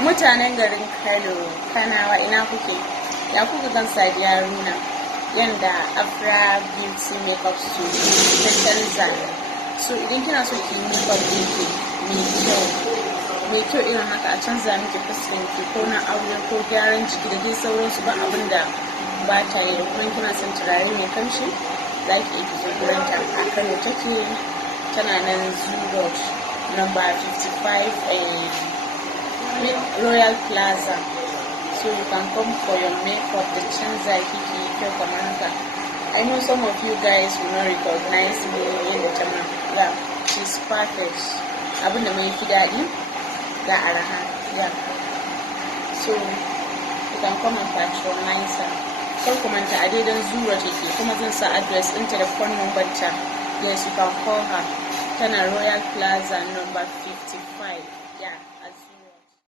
Mutanen garin Kano, Kanawa ina kuke? Ya kuka gan Sadiya Haruna yanda Afra Beauty Makeup Studio ta canza. So idan kina so ki makeup ɗinki mai kyau irin haka, a canza miki fuskanki ko na aure ko gyaran jiki da dai sauransu, ba abin da ba ta yi. Da kuma kina son turare mai kamshi za ki iya kije gurinta. A Kano take, tana nan Zoo Road number 55 Royal Plaza. So you can come for your makeup da canza kiki kyau kamar haka. I know some of you guys will not recognize me in the channel. Yeah, she's perfect. Abinda mai fi daɗi ga araha. Yeah. So you can come and patronize her. Kar ku manta a daidan Zura take, kuma zan sa address ɗinta da phone number ta. Yes, you can call her. Tana Royal Plaza number 55. Yeah.